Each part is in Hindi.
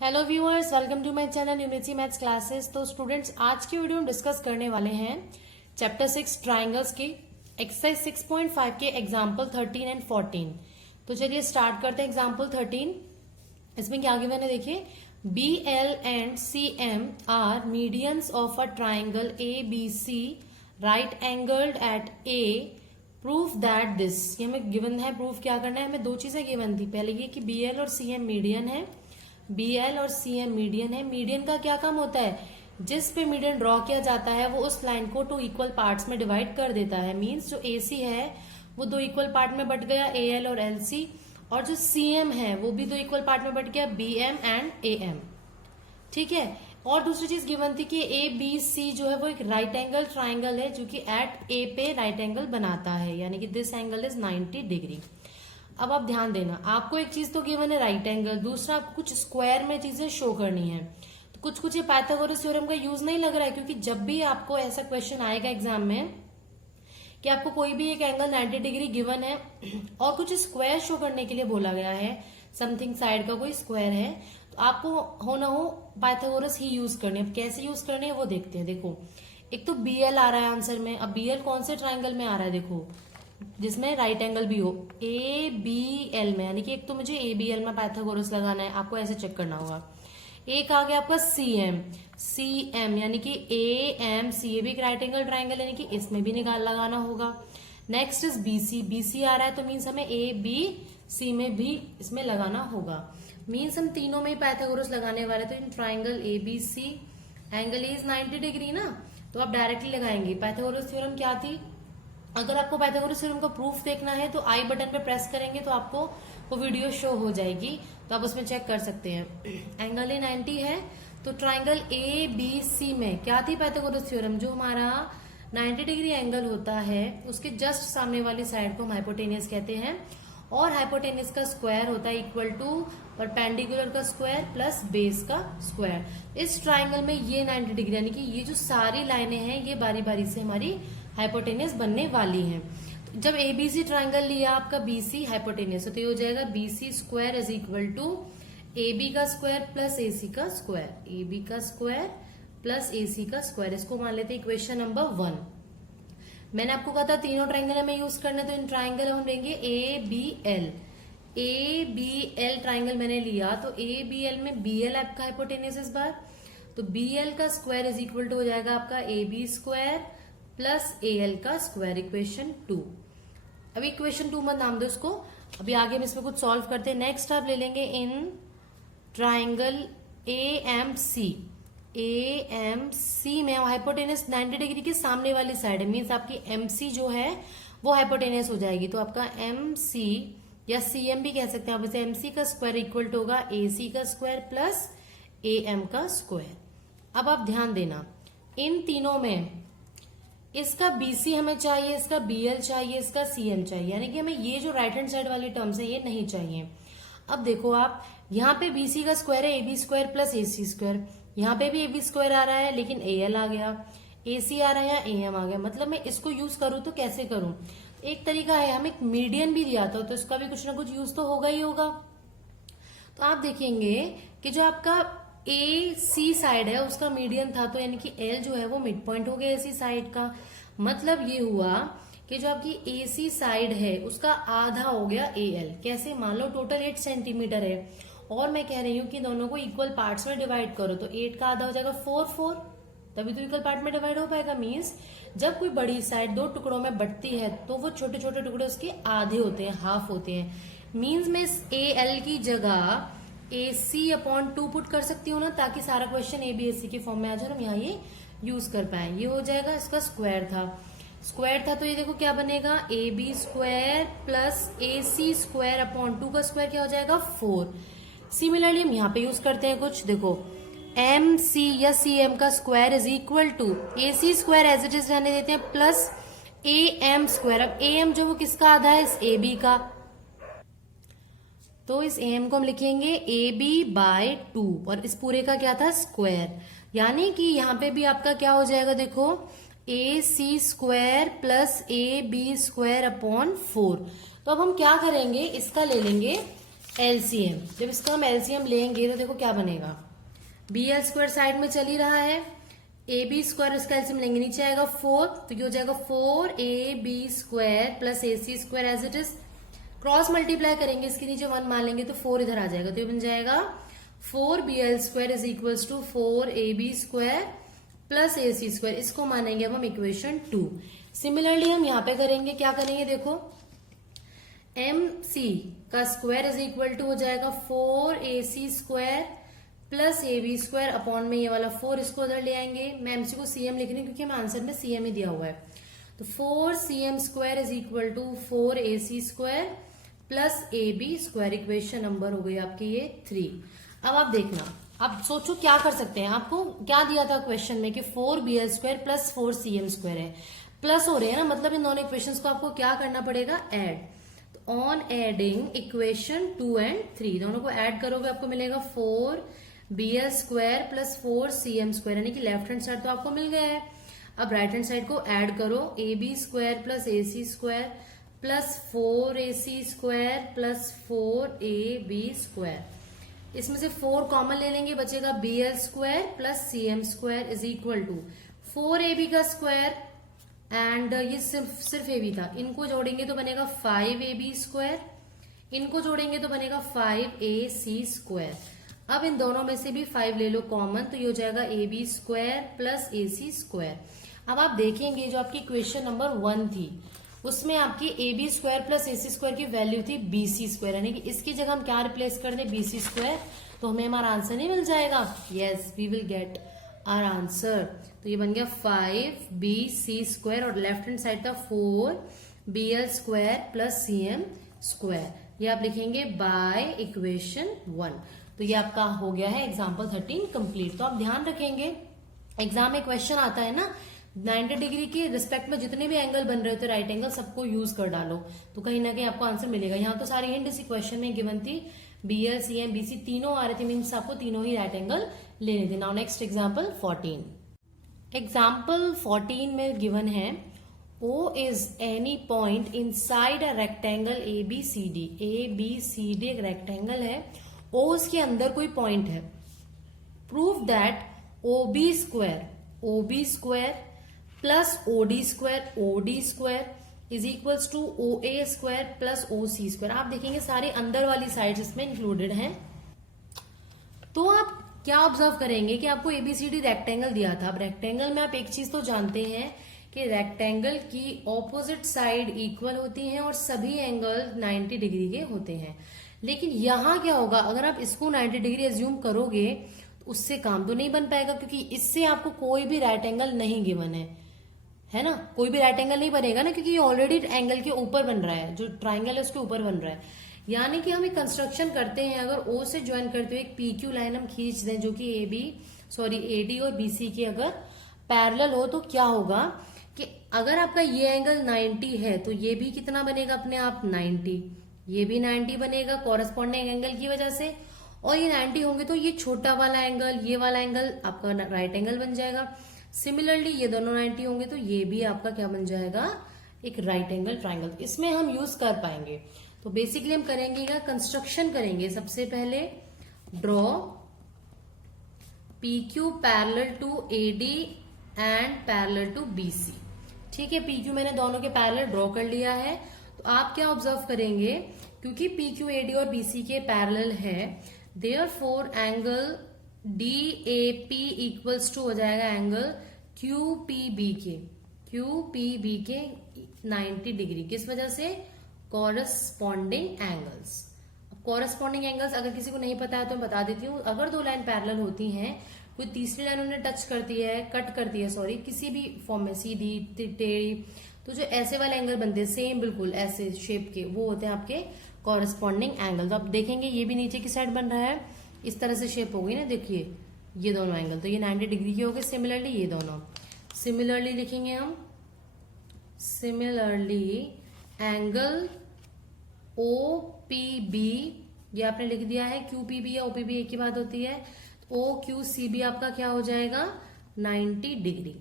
Hello viewers, welcome to my channel Unisi maths classes. तो स्टूडेंट्स, आज की वीडियो में डिस्कस करने वाले हैं चैप्टर 6 ट्राइंगल्स की एक्सरसाइज 6.5 के एग्जाम्पल 13 एंड 14। तो चलिए स्टार्ट करते हैं एग्जाम्पल 13। इसमें क्या गिवन है देखिए, B L and C M are medians of a triangle A B C right angled at A, prove that this. ये हमें गिवन है, प्रूफ क्या करना है हमें। दो चीजें गिवन थी, पहले ये कि बी एल और सी एम मीडियन है, BL और CM मीडियन है। मीडियन का क्या काम होता है, जिस पे मीडियन ड्रॉ किया जाता है वो उस लाइन को 2 इक्वल पार्ट्स में डिवाइड कर देता है। मींस जो AC है वो 2 इक्वल पार्ट में बट गया, AL और LC, और जो CM है वो भी 2 इक्वल पार्ट में बट गया, BM एंड AM। ठीक है। और दूसरी चीज गिवन थी कि ABC जो है वो एक राइट एंगल ट्राइंगल है जो कि एट A पे राइट एंगल बनाता है, यानी कि दिस एंगल इज 90 डिग्री। अब आप ध्यान देना, आपको एक चीज तो गिवन है राइट एंगल, दूसरा आपको कुछ स्क्वायर में चीजें शो करनी है। तो कुछ ये पाइथागोरस थ्योरम का यूज नहीं लग रहा है, क्योंकि जब भी आपको ऐसा क्वेश्चन आएगा एग्जाम में कि आपको कोई भी एक एंगल 90 डिग्री गिवन है और कुछ स्क्वायर शो करने के लिए बोला गया है, समथिंग साइड का कोई स्क्वायर है, तो आपको हो ना हो पाइथागोरस ही यूज करनी है। कैसे यूज करनी है वो देखते हैं। देखो, एक तो BL आ रहा है आंसर में। अब BL कौन से ट्राइंगल में आ रहा है, देखो जिसमें राइट एंगल भी हो, ABL में, यानी कि एक तो मुझे ABL में पाइथागोरस लगाना है, आपको ऐसे चेक करना होगा। एक आ गया आपका CM यानी कि AMC, ये भी एक राइट एंगल ट्राइंगल, यानी कि इसमें भी निकाल लगाना होगा। नेक्स्ट इज BC आ रहा है, तो मीन्स हमें ABC में भी इसमें लगाना होगा। मीन्स हम तीनों में पाइथागोरस लगाने वाले, तो in triangle ABC angle is 90 degree ना, तो आप डायरेक्टली लगाएंगे। पाइथागोरस थ्योरम क्या थी, अगर आपको पाइथागोरस थ्योरम का प्रूफ देखना है तो आई बटन पे प्रेस करेंगे तो आपको वो वीडियो शो हो जाएगी, तो आप उसमें चेक कर सकते हैं। एंगल ए 90 है, तो ट्राइंगल ABC में क्या थी पाइथागोरस थ्योरम, जो हमारा 90 डिग्री एंगल होता है उसके जस्ट सामने वाली साइड को हम हाइपोटेनियस कहते हैं, और हाइपोटेनियस का स्क्वायर होता है इक्वल टू परपेंडिकुलर का स्क्वायर प्लस बेस का स्क्वायर। इस ट्राइंगल में ये 90 डिग्री, यानी कि ये जो सारी लाइनें हैं ये बारी बारी से हमारी हाइपोटेनियस बनने वाली है। तो जब ABC ट्राइंगल लिया आपका BC हाइपोटेनियस, तो ये हो जाएगा BC square is equal to AB का स्क्वायर प्लस AC का स्क्वायर, AB का स्क्वायर प्लस AC का स्क्वायर। इसको मान लेते हैं इक्वेशन नंबर 1। मैंने आपको कहा था तीनों ट्राइंगल हमें यूज करना, तो इन ट्राइंगल हम लेंगे ABL ट्राइंगल मैंने लिया, तो ABL में BL आपका हाइपोटेनियस इस बार, तो BL का स्क्वायर इज इक्वल टू हो जाएगा आपका AB स्क्वायर प्लस AL का स्क्वायर, इक्वेशन 2। अभी इक्वेशन 2 मत नाम दो इसको, अभी आगे हम इसमें कुछ सॉल्व करते हैं। नेक्स्ट आप ले लेंगे इन ट्राइंगल AMC में हाइपोटेनियस 90 डिग्री के सामने वाली साइड है, मीन्स आपकी MC जो है वो हाइपोटेनियस हो जाएगी, तो आपका MC या CM भी कह सकते हैं आप इसे। MC का स्क्वायर इक्वल टू होगा AC का स्क्वायर प्लस AM का स्क्वायर। अब आप ध्यान देना, इन तीनों में इसका BC हमें चाहिए, इसका BL चाहिए, इसका CM चाहिए, यानी कि हमें ये जो राइट हैंड साइड वाली टर्म्स है ये नहीं चाहिए। अब देखो आप, यहाँ पे BC का स्क्वायर है AB square plus AC square, यहाँ पे भी AB स्क्वायर आ रहा है लेकिन AL आ गया, AC आ रहा है या AM आ गया, मतलब मैं इसको यूज करूँ तो कैसे करूं। एक तरीका है, हम एक मीडियन भी दिया था तो इसका भी कुछ ना कुछ यूज तो होगा ही होगा। तो आप देखेंगे कि जो आपका AC साइड है उसका मीडियन था, तो यानी कि L जो है वो मिड पॉइंट हो गया AC साइड का। मतलब ये हुआ कि जो आपकी AC साइड है उसका आधा हो गया AL। कैसे, मान लो टोटल 8 सेंटीमीटर है और मैं कह रही हूँ कि दोनों को इक्वल पार्ट्स में डिवाइड करो, तो 8 का आधा हो जाएगा 4, तभी तो इक्वल पार्ट में डिवाइड हो पाएगा। मीन्स जब कोई बड़ी साइड 2 टुकड़ों में बटती है तो वो छोटे छोटे टुकड़े उसके आधे होते हैं, हाफ होते हैं। मीन्स मैं इस AL की जगह AC/2 पुट कर सकती हूँ ना, ताकि सारा क्वेश्चन ABAC के फॉर्म में आ जाए, हम यहाँ ये यूज कर पाए। ये हो जाएगा, इसका स्क्वायर था तो ये देखो क्या बनेगा, AB square plus AC square upon 2 का स्क्वायर क्या हो जाएगा 4। सिमिलरली हम यहाँ पे यूज करते हैं कुछ, देखो MC या CM का square is equal to AC square as it is रहने देते हैं प्लस AM स्क्वायर। अब AM जो वो किसका आधा है, इस AB का, तो इस AM को हम लिखेंगे AB/2 और इस पूरे का क्या था, स्क्वायर। यानी कि यहाँ पे भी आपका क्या हो जाएगा, देखो AC square plus AB square upon 4। तो अब हम क्या करेंगे, इसका ले लेंगे एलसीएम, जब इसका हम एलसीएम लेंगे तो देखो क्या बनेगा, बी एल स्क्वायर साइड में चल ही रहा है, ए बी स्क्वायर इसका एलसीएम लेंगे, नीचे आएगा 4, तो ये हो जाएगा 4ab² plus AC square as it is, cross multiply करेंगे, इसके नीचे 1 मान लेंगे तो 4 इधर आ जाएगा, तो ये बन जाएगा 4bl² is equals to 4ab² plus AC square, इसको मानेंगे अब हम इक्वेशन 2। सिमिलरली हम यहाँ पे करेंगे, क्या करेंगे देखो, MC का स्क्वायर इज इक्वल टू हो जाएगा 4AC² प्लस AB² अपॉन में ये वाला 4 इसको उधर ले आएंगे, मैं MC को CM लिख रही हूँ क्योंकि हमें आंसर में CM ही दिया हुआ है, तो 4CM² is equal to 4AC² plus AB², equation number हो गई आपकी ये 3। अब आप देखना, अब सोचो क्या कर सकते हैं, आपको क्या दिया था क्वेश्चन में कि 4BL² प्लस 4CM² है, प्लस हो रहे हैं ना, मतलब इन दोनों इक्वेशंस को आपको क्या करना पड़ेगा, add. On adding equation 2 and 3, दोनों को ऐड करोगे आपको मिलेगा 4BL² प्लस 4CM², यानी कि लेफ्ट हैंड साइड तो आपको मिल गया है, अब राइट हैंड साइड को ऐड करो, AB² plus AC² plus 4AC² plus 4AB², इसमें से 4 कॉमन ले लेंगे, बचेगा BL² plus CM² is equal to 4AB का स्क्वायर एंड ये सिर्फ AB था, इनको जोड़ेंगे तो बनेगा 5AB², इनको जोड़ेंगे तो बनेगा 5AC²। अब इन दोनों में से भी 5 ले लो कॉमन, तो ये हो जाएगा AB² प्लस AC²। अब आप देखेंगे जो आपकी इक्वेशन नंबर 1 थी उसमें आपकी AB² प्लस AC² की वैल्यू थी BC², यानी कि इसकी जगह हम क्या रिप्लेस कर दें, BC², तो हमें हमारा आंसर नहीं मिल जाएगा, yes we will get our answer, तो ये बन गया 5BC² और लेफ्ट हैंड साइड था 4BL² प्लस CM², ये आप लिखेंगे बाय इक्वेशन 1। तो ये आपका हो गया है एग्जाम्पल 13 कंप्लीट। तो आप ध्यान रखेंगे एग्जाम में क्वेश्चन आता है ना 90 डिग्री के रिस्पेक्ट में जितने भी एंगल बन रहे होते राइट एंगल सबको यूज कर डालो, तो कहीं ना कहीं आपको आंसर मिलेगा। यहाँ तो सारी हिंट इसी क्वेश्चन में गिवन थी, BL CM BC तीनों आ रहे थे, मीन्स आपको तीनों ही राइट एंगल लेने थे। Now next example 14। एग्जाम्पल 14 में गिवन है O is any point inside a rectangle ABCD। ABCD एक रेक्टेंगल है, O उसके अंदर कोई पॉइंट है। Prove that OB² plus OD² is equals to OA² plus OC²। आप देखेंगे सारे अंदर वाली साइड्स इसमें इंक्लूडेड हैं। तो आप क्या ऑब्जर्व करेंगे कि आपको ABCD रेक्टेंगल दिया था। अब रेक्टेंगल में आप एक चीज तो जानते हैं कि रेक्टेंगल की ऑपोजिट साइड इक्वल होती हैं और सभी एंगल 90 डिग्री के होते हैं। लेकिन यहां क्या होगा, अगर आप इसको 90 डिग्री एज्यूम करोगे तो उससे काम तो नहीं बन पाएगा, क्योंकि इससे आपको कोई भी राइट एंगल नहीं गिवन है ना, कोई भी राइट एंगल नहीं बनेगा ना, क्योंकि ये ऑलरेडी एंगल के ऊपर बन रहा है, जो ट्राइंगल है उसके ऊपर बन रहा है। यानी कि हम एक कंस्ट्रक्शन करते हैं, अगर O से ज्वाइन करते हुए एक PQ लाइन हम खींच दें जो कि AD और BC की अगर पैरेलल हो, तो क्या होगा कि अगर आपका ये एंगल 90 है तो ये भी कितना बनेगा अपने आप 90, ये भी 90 बनेगा कॉरेस्पॉन्डिंग एंगल की वजह से, और ये 90 होंगे तो ये छोटा वाला एंगल, ये वाला एंगल आपका राइट एंगल बन जाएगा। सिमिलरली ये दोनों 90 होंगे तो ये भी आपका क्या बन जाएगा, एक राइट एंगल ट्राइंगल। इसमें हम यूज कर पाएंगे। तो बेसिकली हम करेंगे क्या, कंस्ट्रक्शन करेंगे। सबसे पहले draw PQ parallel to AD and parallel to BC। ठीक है, PQ मैंने दोनों के पैरेलल ड्रॉ कर लिया है। तो आप क्या ऑब्जर्व करेंगे, क्योंकि PQ AD और BC के पैरेलल है, therefore angle DAP equals to हो जाएगा एंगल QPB के 90 डिग्री। किस वजह से, कॉरेस्पॉन्डिंग एंगल्स। कॉरेस्पॉन्डिंग एंगल्स अगर किसी को नहीं पता है तो मैं बता देती हूँ। अगर दो लाइन पैरेलल होती हैं, कोई तीसरी लाइन उन्हें टच करती है, कट करती है, सॉरी, किसी भी फॉर्म में, सीधी टेढ़ी, तो जो ऐसे वाले एंगल बनते हैं सेम बिल्कुल ऐसे शेप के, वो होते हैं आपके कॉरेस्पॉन्डिंग एंगल। तो आप देखेंगे ये भी नीचे की साइड बन रहा है, इस तरह से शेप हो गई ना, देखिए ये दोनों एंगल, तो ये 90 डिग्री के हो गए। सिमिलरली ये दोनों, सिमिलरली लिखेंगे हम, सिमिलरली एंगल OPB, ये आपने लिख दिया है, QPB या OPB एक ही बात होती है। OQCB आपका क्या हो जाएगा 90 डिग्री।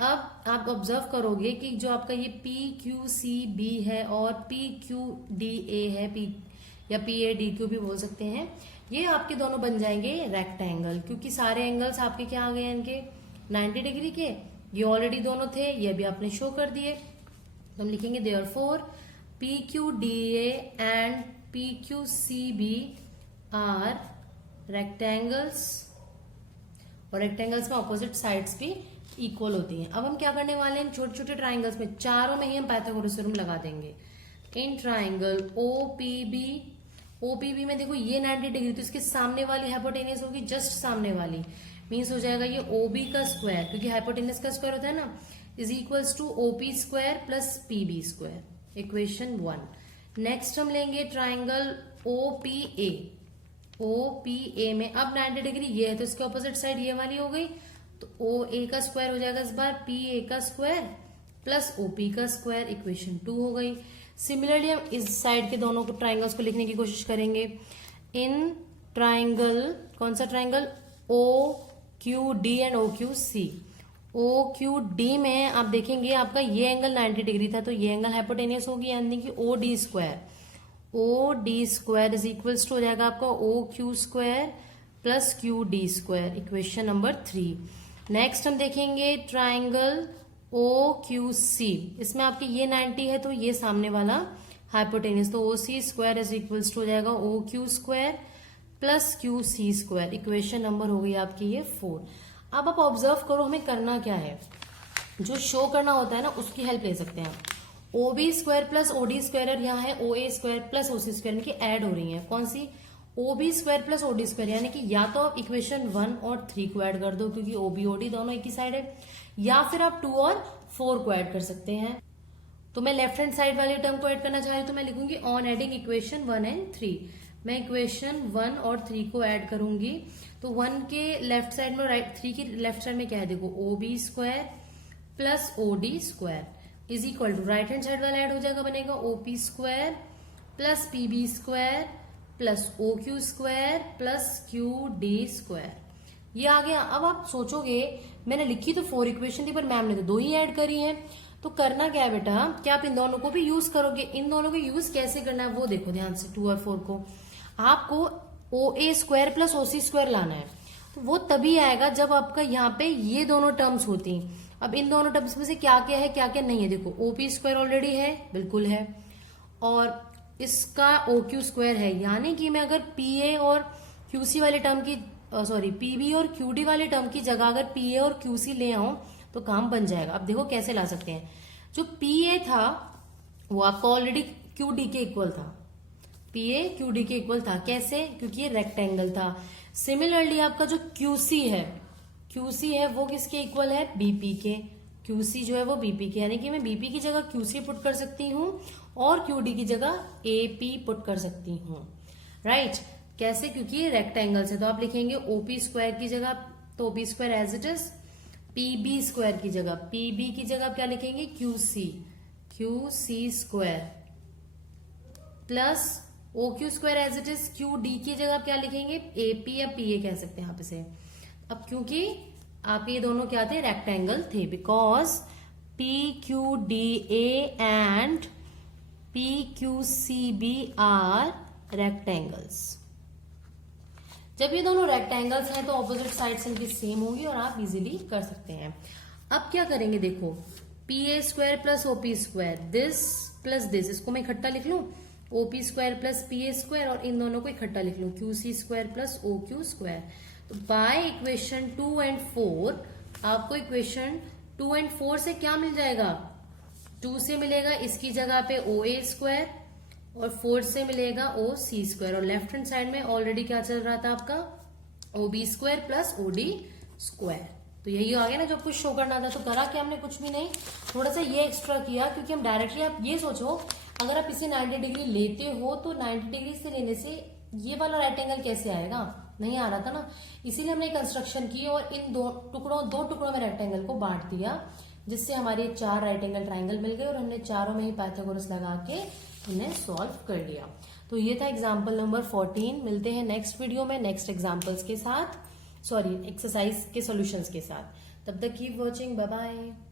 अब आप ऑब्जर्व करोगे कि जो आपका ये PQCB है और PQDA है, या PADQ भी बोल सकते हैं। ये आपके दोनों बन जाएंगे रेक्टेंगल, क्योंकि सारे एंगल्स आपके क्या आ गए इनके 90 डिग्री के। ये ऑलरेडी दोनों थे, ये भी आपने शो कर दिए। तो हम लिखेंगे therefore PQDA and PQCB are rectangles, और रेक्टेंगल्स में ऑपोजिट साइड्स भी इक्वल होती हैं। अब हम क्या करने वाले हैं, छोटे छोटे ट्राइंगल्स में चारों में ही हम पाइथागोरस थ्योरम लगा देंगे। इन ट्राइंगल OPB में देखो ये 90 डिग्री, तो इसके सामने वाली हाइपोटेनियस होगी जस्ट सामने वाली, मीन्स हो जाएगा ये OB का स्क्वायर, क्योंकि हाइपोटेनियस का स्क्वायर होता है ना, is equals to OP square plus PB square, equation 1। Next हम लेंगे ट्राइंगल OPA में अब 90 डिग्री ये है, तो इसके ऑपोजिट साइड ये वाली हो गई, तो OA का स्क्वायर हो जाएगा इस बार PA का स्क्वायर प्लस OP का स्क्वायर, इक्वेशन 2 हो गई। सिमिलरली हम इस साइड के दोनों ट्राइंगल्स को लिखने की कोशिश करेंगे। इन ट्राइंगल, कौन सा triangle, OQD and OQC। OQD में आप देखेंगे आपका ये एंगल 90 डिग्री था, तो ये एंगल हाइपोटेनियस होगी, यानी कि OD square is equals to हो जाएगा आपका OQ square plus QD square, equation number 3। Next हम देखेंगे ट्राइंगल OQC, इसमें आपके ये 90 है, तो ये सामने वाला हाइपोटेनियस, तो OC square is equals to हो जाएगा OQ square plus QC square, equation number हो गई आपकी ये 4। अब आप ऑब्जर्व करो हमें करना क्या है, जो शो करना होता है ना उसकी हेल्प ले सकते हैं। OB square plus OD square, और यहाँ है OA square plus OC square, यानी कि ऐड हो रही है। कौन सी, OB square plus OD square, यानी कि या तो आप इक्वेशन 1 और 3 को ऐड कर दो, क्योंकि OB OD दोनों एक ही साइड है, या फिर आप 2 और 4 को ऐड कर सकते हैं। तो मैं लेफ्ट हैंड साइड वाले टर्म को ऐड करना चाह रही हूं, तो मैं लिखूंगी ऑन एडिंग इक्वेशन 1 एंड 3। मैं इक्वेशन 1 और 3 को ऐड करूंगी, तो 1 के लेफ्ट साइड में, राइट 3 की लेफ्ट साइड में क्या है, देखो OB square plus OD square is equal to, right hand side वाला ऐड हो जाएगा, बनेगा OP square plus PB square plus OQ square plus QD square, ये आ गया। अब आप सोचोगे मैंने लिखी तो 4 इक्वेशन थी, पर मैम ने तो 2 ही ऐड करी हैं, तो करना क्या है बेटा, क्या आप इन दोनों को भी यूज करोगे। इन दोनों को यूज कैसे करना है वो देखो ध्यान से। 2 और 4 को आपको OA square plus OC square लाना है, तो वो तभी आएगा जब आपका यहाँ पे ये दोनों टर्म्स होती। अब इन दोनों टर्म्स में से क्या क्या है क्या क्या नहीं है, देखो OP स्क्वायर ऑलरेडी है, बिल्कुल है, और इसका OQ स्क्वायर है, यानी कि मैं अगर PA और QC वाले टर्म की PB और QD वाले टर्म की जगह अगर PA और QC ले आऊं तो काम बन जाएगा। अब देखो कैसे ला सकते हैं, जो PA था वो आपका ऑलरेडी QD के इक्वल था, PA QD के इक्वल था, कैसे, क्योंकि ये रेक्टेंगल था। सिमिलरली आपका जो QC है वो किसके इक्वल है, BP के। QC जो है वो BP के, यानी कि मैं BP की जगह QC पुट कर सकती हूँ और QD की जगह AP पुट कर सकती हूँ, राइट। कैसे, क्योंकि ये रेक्टेंगल है, तो आप लिखेंगे OP स्क्वायर की जगह तो OP square as it is, PB square की जगह PB की जगह क्या लिखेंगे, QC square plus OQ square as it is, QD की जगह आप क्या लिखेंगे, AP या PA कह सकते हैं आप इसे। अब क्योंकि आप ये दोनों क्या थे, रेक्टेंगल थे, because PQDA and PQCB are rectangles. जब ये दोनों रेक्टेंगल्स हैं तो ऑपोजिट साइड्स इनकी सेम होगी और आप इजीली कर सकते हैं। अब क्या करेंगे, देखो PA square plus OP square, this plus this, इसको मैं इकट्ठा लिख लूं, OP square plus PA square, और इन दोनों को इकट्ठा लिख लूं, QC square plus OQ square. तो बाय इक्वेशन 2 एंड 4 आपको इक्वेशन 2 एंड 4 से क्या मिल जाएगा, 2 से मिलेगा इसकी जगह पे OA स्क्वायर और 4 से मिलेगा OC स्क्वायर, और लेफ्ट हैंड साइड में ऑलरेडी क्या चल रहा था आपका OB square plus OD square. तो यही आ गया ना जो कुछ शो करना था। तो करा कि हमने कुछ भी नहीं, थोड़ा सा ये एक्स्ट्रा किया, क्योंकि हम डायरेक्टली, आप ये सोचो अगर आप इसे 90 डिग्री लेते हो तो 90 डिग्री से लेने से ये वाला राइट एंगल कैसे आएगा, नहीं आ रहा था ना, इसीलिए हमने कंस्ट्रक्शन की और इन दो टुकड़ों में रेक्टेंगल को बांट दिया, जिससे हमारे 4 राइट एंगल ट्राइंगल मिल गए और हमने चारों में ही पाइथागोरस लगा के इन्हें सॉल्व कर लिया। तो ये था एग्जाम्पल नंबर 14। मिलते हैं नेक्स्ट वीडियो में नेक्स्ट एग्जाम्पल्स के साथ, एक्सरसाइज के सॉल्यूशंस के साथ। तब तक कीप वॉचिंग, बाय बाय।